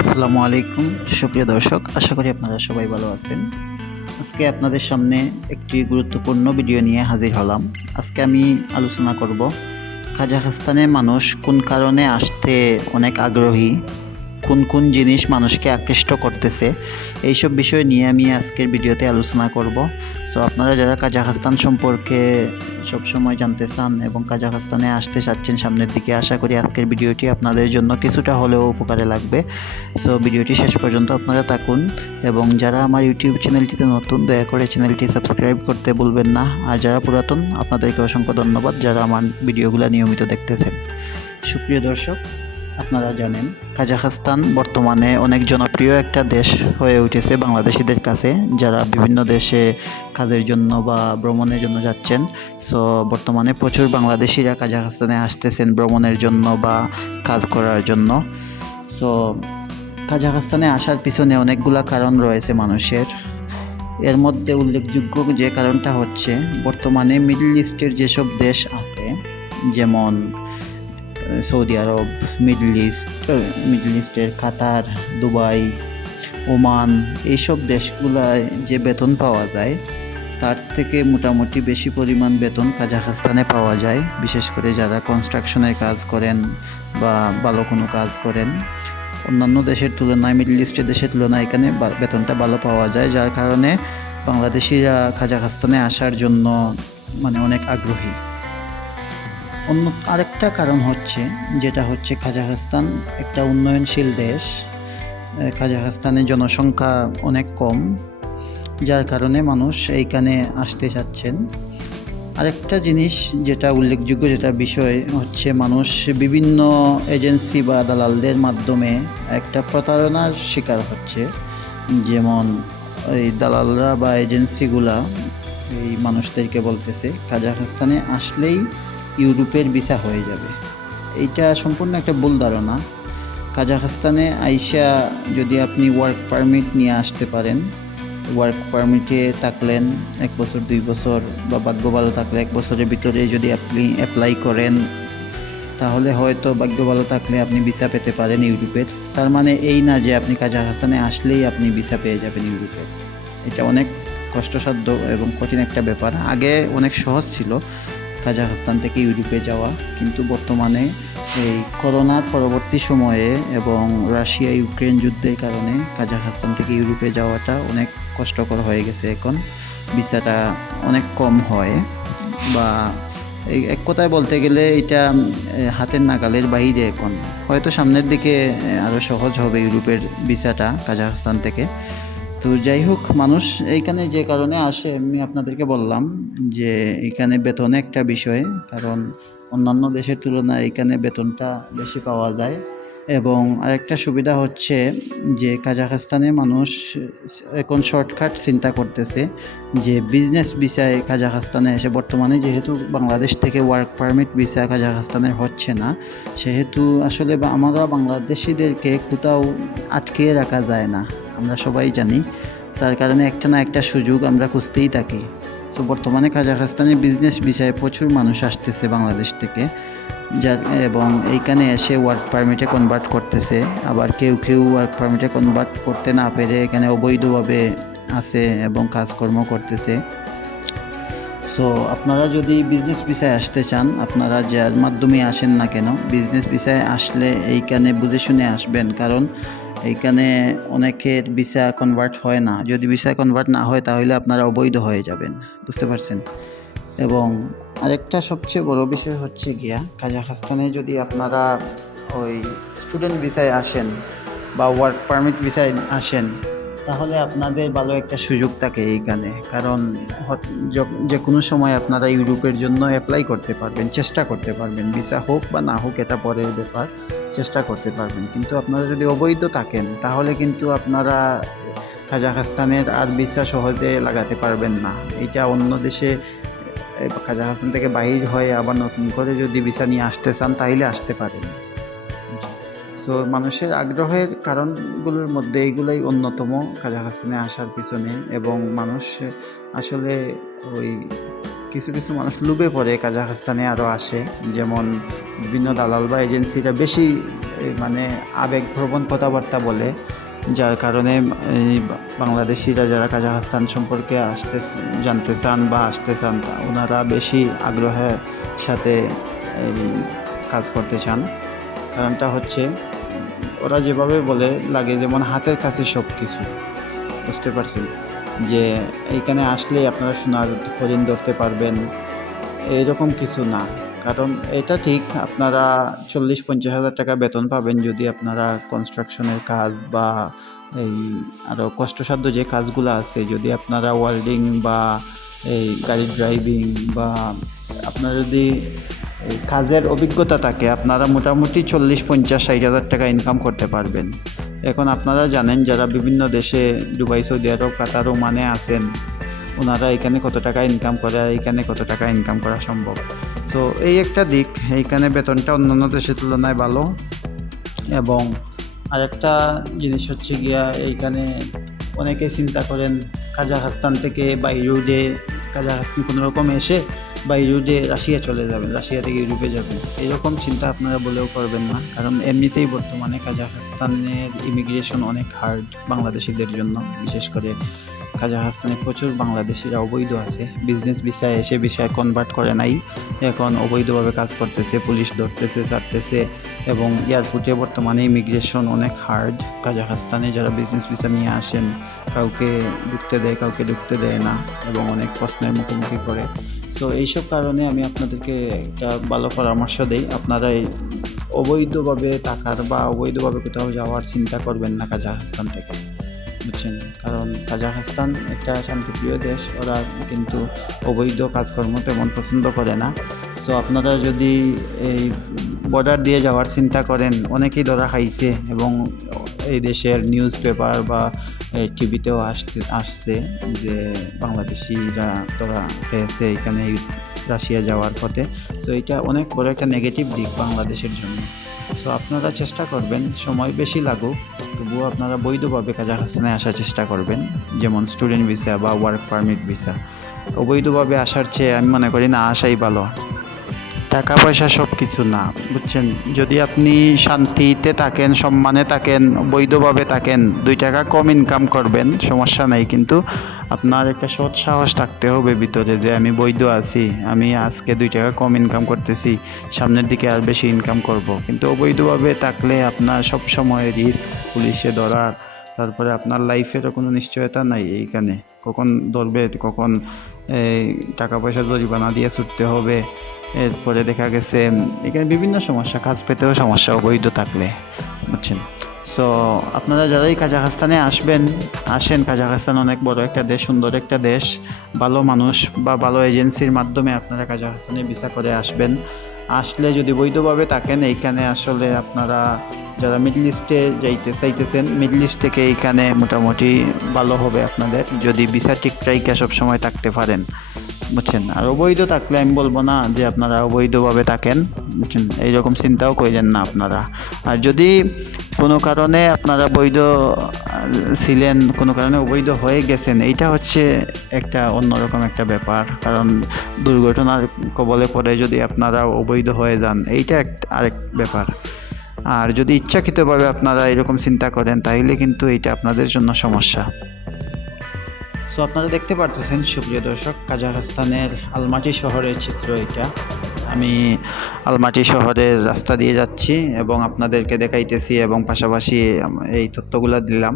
আসসালামু আলাইকুম, সুপ্রিয় দর্শক, আশা করি আপনারা সবাই ভালো আছেন। আজকে আপনাদের সামনে একটি গুরুত্বপূর্ণ ভিডিও নিয়ে হাজির হলাম। আজকে আমি আলোচনা করব কাজাখস্তানে মানুষ কোন কারণে আসতে অনেক আগ্রহী, কোন কোন জিনিস মানুষকে আকৃষ্ট করতেছে, এইসব বিষয় নিয়ে আমি আজকের ভিডিওতে আলোচনা করব। সো আপনারা যারা কাজাখস্তান সম্পর্কে সবসময় জানতে চান এবং কাজাখস্তানে আসতে চাচ্ছেন সামনের দিকে, আশা করি আজকের ভিডিওটি আপনাদের জন্য কিছুটা হলেও উপকারে লাগবে। সো ভিডিওটি শেষ পর্যন্ত আপনারা থাকুন এবং যারা আমার ইউটিউব চ্যানেলটিতে নতুন, দয়া করে চ্যানেলটি সাবস্ক্রাইব করতে ভুলবেন না। আর যারা পুরাতন, আপনাদেরকে অসংখ্য ধন্যবাদ যারা আমার ভিডিওগুলো নিয়মিত দেখতেছেন। সুপ্রিয় দর্শক আপনারা জানেন, কাজাখস্তান বর্তমানে অনেক জনপ্রিয় একটা দেশ হয়ে উঠেছে বাংলাদেশিদের কাছে, যারা বিভিন্ন দেশে কাজের জন্য বা ভ্রমণের জন্য যাচ্ছেন। সো বর্তমানে প্রচুর বাংলাদেশিরা কাজাখস্তানে আসতেছেন ভ্রমণের জন্য বা কাজ করার জন্য। সো কাজাখস্তানে আসার পিছনে অনেকগুলা কারণ রয়েছে মানুষের। এর মধ্যে উল্লেখযোগ্য যে কারণটা হচ্ছে, বর্তমানে মিডল ইস্টের যেসব দেশ আছে, যেমন Saudi Arab, Middle East Middle ইস্টের কাতার, দুবাই, ওমান, এইসব দেশগুলায় যে বেতন পাওয়া যায়, তার থেকে মোটামুটি বেশি পরিমাণ বেতন কাজাখস্তানে পাওয়া যায়। বিশেষ করে যারা কনস্ট্রাকশনের কাজ করেন বা ভালো কোনো কাজ করেন। অন্যান্য দেশের তুলনায়, মিডল ইস্টের দেশের তুলনায় এখানে বেতনটা ভালো পাওয়া যায়। যার কারণে বাংলাদেশিরা কাজাখস্তানে আসার জন্য মানে অনেক আগ্রহী। অন্য আরেকটা কারণ হচ্ছে, যেটা হচ্ছে কাজাখস্তান একটা উন্নয়নশীল দেশ। কাজাখস্তানের জনসংখ্যা অনেক কম, যার কারণে মানুষ এইখানে আসতে চাচ্ছেন। আরেকটা জিনিস যেটা উল্লেখযোগ্য, যেটা বিষয় হচ্ছে মানুষ বিভিন্ন এজেন্সি বা দালালদের মাধ্যমে একটা প্রতারণার শিকার হচ্ছে। যেমন এই দালালরা বা এজেন্সিগুলা এই মানুষদেরকে বলতেছে কাজাখস্তানে আসলেই ইউরোপের ভিসা হয়ে যাবে। এইটা সম্পূর্ণ একটা ভুল ধারণা। কাজাখস্তানে আইসা যদি আপনি ওয়ার্ক পারমিট নিয়ে আসতে পারেন ওয়ার্ক পারমিটে থাকলেন এক বছর, দুই বছর বা ভাগ্য ভালো থাকলে এক বছরের ভিতরে যদি আপনি অ্যাপ্লাই করেন, তাহলে হয়তো ভাগ্য ভালো থাকলে আপনি ভিসা পেতে পারেন ইউরোপের। তার মানে এই না যে আপনি কাজাখস্তানে আসলেই আপনি ভিসা পেয়ে যাবেন ইউরোপের এটা অনেক কষ্টসাধ্য এবং কঠিন একটা ব্যাপার। আগে অনেক সহজ ছিল। কাজাখস্তান থেকে ইউরোপে যাওয়া। কিন্তু বর্তমানে এই করোনার পরবর্তী সময়ে এবং রাশিয়া ইউক্রেন যুদ্ধের কারণে কাজাখস্তান থেকে ইউরোপে যাওয়াটা অনেক কষ্টকর হয়ে গেছে এখন। ভিসাটা অনেক কম হয়। বা এক কথায় বলতে গেলে এটা হাতের নাগালের বাইরে এখন। হয়তো সামনের দিকে আরও সহজ হবে ইউরোপের ভিসাটা কাজাখস্তান থেকে। তো যাই হোক, মানুষ এইখানে যে কারণে আসে, আমি আপনাদেরকে বললাম যে এখানে বেতন একটা বিষয়, কারণ অন্যান্য দেশের তুলনায় এখানে বেতনটা বেশি পাওয়া যায়। এবং আরেকটা সুবিধা হচ্ছে যে কাজাখস্তানে মানুষ এখন শর্টকাট চিন্তা করতেছে যে বিজনেস ভিসায় কাজাখস্তানে এসে বর্তমানে যেহেতু বাংলাদেশ থেকে ওয়ার্ক পারমিট ভিসা কাজাখস্তানে হচ্ছে না, সেহেতু আসলে আমরা বাংলাদেশিদেরকে কোথাও আটকে রাখা যায় না, আমরা সবাই জানি। তার কারণে একটা না একটা সুযোগ আমরা খুঁজতেই থাকি। সো বর্তমানে কাজাখস্তানে বিজনেস বিষয়ে প্রচুর মানুষ আসতেছে বাংলাদেশ থেকে। যার এবং এইখানে এসে ওয়ার্ক পারমিটে কনভার্ট করতেছে। আবার কেউ কেউ ওয়ার্ক পারমিটে কনভার্ট করতে না পেরে এখানে অবৈধভাবে আছে এবং কাজকর্ম করতেছে। সো আপনারা যদি বিজনেস ভিসায় আসতে চান, আপনারা যার মাধ্যমে আসেন না কেন বিজনেস ভিসায় আসলে এইখানে বুঝে শুনে আসবেন। কারণ এইখানে অনেকের ভিসা কনভার্ট হয় না। যদি ভিসা কনভার্ট না হয়, তাহলে আপনারা অবৈধ হয়ে যাবেন। বুঝতে পারছেন? এবং আরেকটা সবচেয়ে বড় বিষয় হচ্ছে গিয়া, কাজাখস্তানে যদি আপনারা ওই স্টুডেন্ট ভিসায় আসেন বা ওয়ার্ক পারমিট ভিসায় আসেন, তাহলে আপনাদের ভালো একটা সুযোগ থাকে এইখানে। কারণ য- কোনো সময় আপনারা ইউরোপের জন্য অ্যাপ্লাই করতে পারবেন, চেষ্টা করতে পারবেন। ভিসা হোক বা না হোক, এটা পরের ব্যাপার, চেষ্টা করতে পারবেন। কিন্তু আপনারা যদি অবৈধ থাকেন, তাহলে কিন্তু আপনারা কাজাখস্তানের আর ভিসা সহজে লাগাতে পারবেন না। এটা অন্য দেশে এ, কাজাখস্তান থেকে বাহির হয়ে আবার নতুন করে যদি ভিসা নিয়ে আসতে চান তাহলে আসতে পারেন। সো মানুষের আগ্রহের কারণগুলোর মধ্যে এইগুলোই অন্যতম কাজাখস্তানে আসার পিছনে এবং মানুষ আসলে ওই কিছু কিছু মানুষ লুবে পড়ে কাজাখস্তানে আরও আসে। যেমন বিভিন্ন দালাল বা এজেন্সিরা বেশি মানে আবেগপ্রবণ কথাবার্তা বলে। যার কারণে বাংলাদেশিরা যারা কাজাখস্তান সম্পর্কে আসতে জানতে চান বা আসতে চান ওনারা বেশি আগ্রহের সাথে কাজ করতে চান। কারণটা হচ্ছে, ওরা যেভাবে বলে, লাগে যেমন হাতের কাছে সব কিছু বুঝতে পারছেন যে এইখানে আসলে আপনারা সোনার হরিণ ধরতে পারবেন, এইরকম কিছু না। কারণ এটা ঠিক, আপনারা চল্লিশ পঞ্চাশ হাজার টাকা বেতন পাবেন যদি আপনারা কনস্ট্রাকশনের কাজ বা এই আরও কষ্টসাধ্য যে কাজগুলো আছে, যদি আপনারা ওয়েল্ডিং বা এই গাড়ি ড্রাইভিং বা আপনার যদি কাজের অভিজ্ঞতা থাকে, আপনারা মোটামুটি চল্লিশ পঞ্চাশ ষাট হাজার টাকা ইনকাম করতে পারবেন। এখন আপনারা জানেন, যারা বিভিন্ন দেশে, দুবাই, সৌদি আরব, কাতার, ওমানে আছেন, ওনারা এখানে কত টাকা ইনকাম করে এখানে কত টাকা ইনকাম করা সম্ভব। তো এই একটা দিক, এইখানে বেতনটা অন্যান্য দেশের তুলনায় ভালো। এবং আরেকটা জিনিস হচ্ছে গিয়া, এইখানে অনেকে চিন্তা করেন, কাজাখস্তান থেকে বাই রোডে কাজাখস্তান কোনো রকম এসে বাই রোডে রাশিয়া চলে যাবেন, রাশিয়া থেকে ইউরোপে যাবেন। এরকম চিন্তা আপনারা বলেও করবেন না, কারণ এমনিতেই বর্তমানে কাজাখস্তানের ইমিগ্রেশন অনেক হার্ড বাংলাদেশিদের জন্য, বিশেষ করে কাজাখস্তানে প্রচুর বাংলাদেশিরা অবৈধ আছে। বিজনেস ভিসায় এসে বিষয়ে কনভার্ট করে নাই। এখন অবৈধভাবে কাজ করতেছে, পুলিশ ধরতেছে, ছাড়তেছে এবং এয়ারপোর্টে বর্তমানে ইমিগ্রেশন অনেক হার্ড কাজাখস্তানে যারা বিজনেস ভিসা নিয়ে আসেন, কাউকে ঢুকতে দেয়, কাউকে ঢুকতে দেয় না এবং অনেক প্রশ্নের মুখোমুখি করে। তো এইসব কারণে আমি আপনাদেরকে একটা ভালো পরামর্শ দিই। আপনারা এই অবৈধভাবে টাকার বা অবৈধভাবে কোথাও যাওয়ার চিন্তা করবেন না কাজাখস্তান থেকে। বুঝছেন? কারণ কাজাখস্তান একটা শান্তিপ্রিয় দেশ, ওরা কিন্তু অবৈধ কাজকর্ম তেমন পছন্দ করে না। সো আপনারা যদি এই বর্ডার দিয়ে যাওয়ার চিন্তা করেন, অনেকেই ধরা খাইছে এবং এই দেশের নিউজ পেপার বা টিভিতেও আসতে, আসছে যে বাংলাদেশিরা ধরা খেয়েছে এখানে রাশিয়া যাওয়ার পথে। তো এটা অনেক বড় একটা নেগেটিভ দিক বাংলাদেশের জন্য। সো আপনারা চেষ্টা করবেন, সময় বেশি লাগুক, তবুও আপনারা বৈধভাবে কাজাখস্তানে আসার চেষ্টা করবেন, যেমন স্টুডেন্ট ভিসা বা ওয়ার্ক পারমিট ভিসা অবৈধভাবে আসার চেয়ে আমি মনে করি না, আসাই ভালো। টাকা পয়সা সব কিছু না, বুঝছেন? যদি আপনি শান্তিতে থাকেন, সম্মানে থাকেন, বৈধভাবে থাকেন, দুই টাকা কম ইনকাম করবেন, সমস্যা নাই। কিন্তু আপনার একটা সৎ সাহস থাকতে হবে ভিতরে যে আমি বৈধ আছি, আমি আজকে দুই টাকা কম ইনকাম করতেছি, সামনের দিকে আর বেশি ইনকাম করব। কিন্তু অবৈধভাবে থাকলে আপনার সব সময় রিস্ক পুলিশে ধরার তারপরে আপনার লাইফেরও কোনো নিশ্চয়তা নাই এইখানে। কখন ধরবে কখন এই, টাকা পয়সা জরিমানা দিয়ে ছুটতে হবে এরপরে দেখা গেছে এখানে বিভিন্ন সমস্যা কাজ পেতেও সমস্যা অবৈধ থাকলে বুঝছেন? সো আপনারা যারাই কাজাখস্তানে আসবেন, আসেন কাজাখস্তান অনেক বড় একটা দেশ, সুন্দর একটা দেশ, ভালো মানুষ বা ভালো এজেন্সির মাধ্যমে আপনারা কাজাখস্তানে ভিসা করে আসবেন। আসলে যদি বৈধভাবে থাকেন, এইখানে আসলে আপনারা যারা মিডল ইস্টে যাইতে চাইতেছেন মিডল ইস্ট থেকে এইখানে মোটামুটি ভালো হবে আপনাদের, যদি ভিসা ঠিক টাইকা সবসময় থাকতে পারেন, বুঝছেন? আর অবৈধ থাকলে আমি বলব না যে আপনারা অবৈধভাবে থাকেন, বুঝছেন? এইরকম চিন্তাও করেন না আপনারা। আর যদি কোনো কারণে আপনারা বৈধ ছিলেন, কোনো কারণে অবৈধ হয়ে গেছেন, এইটা হচ্ছে একটা অন্যরকম একটা ব্যাপার। কারণ দুর্ঘটনার কবলে পড়ে যদি আপনারা অবৈধ হয়ে যান, এইটা আরেক ব্যাপার। আর যদি ইচ্ছাকৃতভাবে আপনারা এরকম চিন্তা করেন, তাহলে কিন্তু এইটা আপনাদের জন্য সমস্যা। সো আপনারা দেখতে পারতেছেন, সুপ্রিয় দর্শক কাজাখস্তানের আলমাটি শহরের চিত্র এটা। আমি আলমাটি শহরের রাস্তা দিয়ে যাচ্ছি এবং আপনাদেরকে দেখাইতেছি এবং পাশাপাশি এই তথ্যগুলো দিলাম।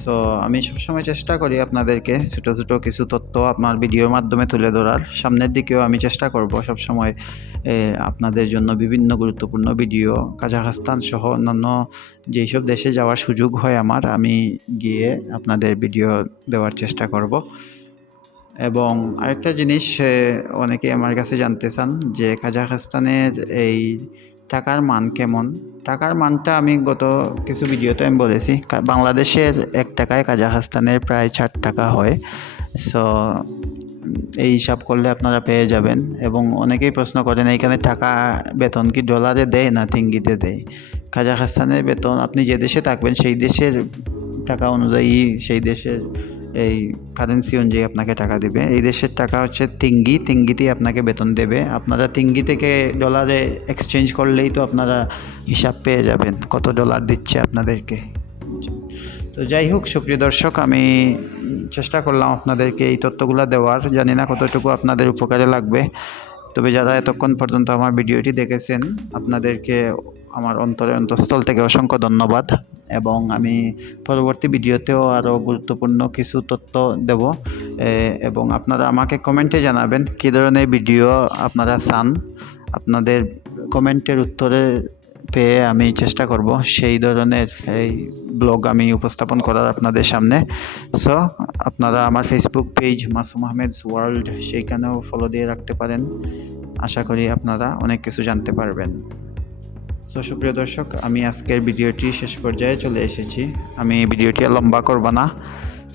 সো আমি সবসময় চেষ্টা করি আপনাদেরকে ছোটো ছোটো কিছু তথ্য আপনার ভিডিওর মাধ্যমে তুলে ধরার। সামনের দিকেও আমি চেষ্টা করব সবসময় আপনাদের জন্য বিভিন্ন গুরুত্বপূর্ণ ভিডিও, কাজাখস্তান সহ অন্যান্য যেই সব দেশে যাওয়ার সুযোগ হয় আমার, আমি গিয়ে আপনাদের ভিডিও দেওয়ার চেষ্টা করব। এবং আরেকটা জিনিস অনেকে আমার কাছে জানতে চান যে কাজাখস্তানের এই টাকার মান কেমন? টাকার মানটা আমি গত কিছু ভিডিওতে আমি বলেছি বাংলাদেশের এক টাকায় কাজাখস্তানের প্রায় ষাট টাকা হয়। সো এই হিসাব করলে আপনারা পেয়ে যাবেন এবং অনেকেই প্রশ্ন করেন, এইখানে টাকা বেতন কি ডলারে দেয় না থিঙ্গিতে দেয়? কাজাখস্তানের বেতন আপনি যে দেশে থাকবেন, সেই দেশের টাকা অনুযায়ী সেই দেশের এই কারেন্সি অনুযায়ী আপনাকে টাকা দেবে। এই দেশের টাকা হচ্ছে তিঙ্গি। তিঙ্গিতেই আপনাকে বেতন দেবে। আপনারা তিঙ্গি থেকে ডলারে এক্সচেঞ্জ করলেই তো আপনারা হিসাব পেয়ে যাবেন কত ডলার দিচ্ছে আপনাদেরকে। তো যাই হোক, সুপ্রিয় দর্শক, আমি চেষ্টা করলাম আপনাদেরকে এই তথ্যগুলো দেওয়ার। জানি না কতটুকু আপনাদের উপকারে লাগবে। তবে যারা এতক্ষণ পর্যন্ত আমার ভিডিওটি দেখেছেন, আপনাদেরকে আমার অন্তরে অন্তঃস্থল থেকে অসংখ্য ধন্যবাদ এবং আমি পরবর্তী ভিডিওতেও আরও গুরুত্বপূর্ণ কিছু তথ্য দেব। এবং আপনারা আমাকে কমেন্টে জানাবেন কী ধরনের ভিডিও আপনারা চান। আপনাদের কমেন্টের উত্তরে পেয়ে আমি চেষ্টা করব সেই ধরনের এই ব্লগ আমি উপস্থাপন করার আপনাদের সামনে। সো, আপনারা আমার Facebook page Masum Ahmed's world সেইখানেও follow দিয়ে রাখতে পারেন। আশা করি আপনারা অনেক কিছু জানতে পারবেন। সো সুপ্রিয় দর্শক, আমি আজকের ভিডিওটি শেষ পর্যায়ে চলে এসেছি। আমি ভিডিওটি লম্বা করব না।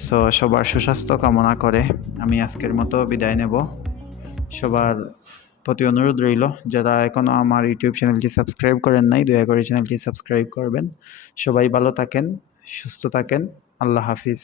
সো সবার সুস্বাস্থ্য কামনা করে আমি আজকের মতো বিদায় নেব। সবার প্রতি অনুরোধ রইল, যারা এখনও আমার ইউটিউব চ্যানেলটি সাবস্ক্রাইব করেন নাই, দয়া করে চ্যানেলটি সাবস্ক্রাইব করবেন। সবাই ভালো থাকেন, সুস্থ থাকেন। আল্লাহ হাফিজ।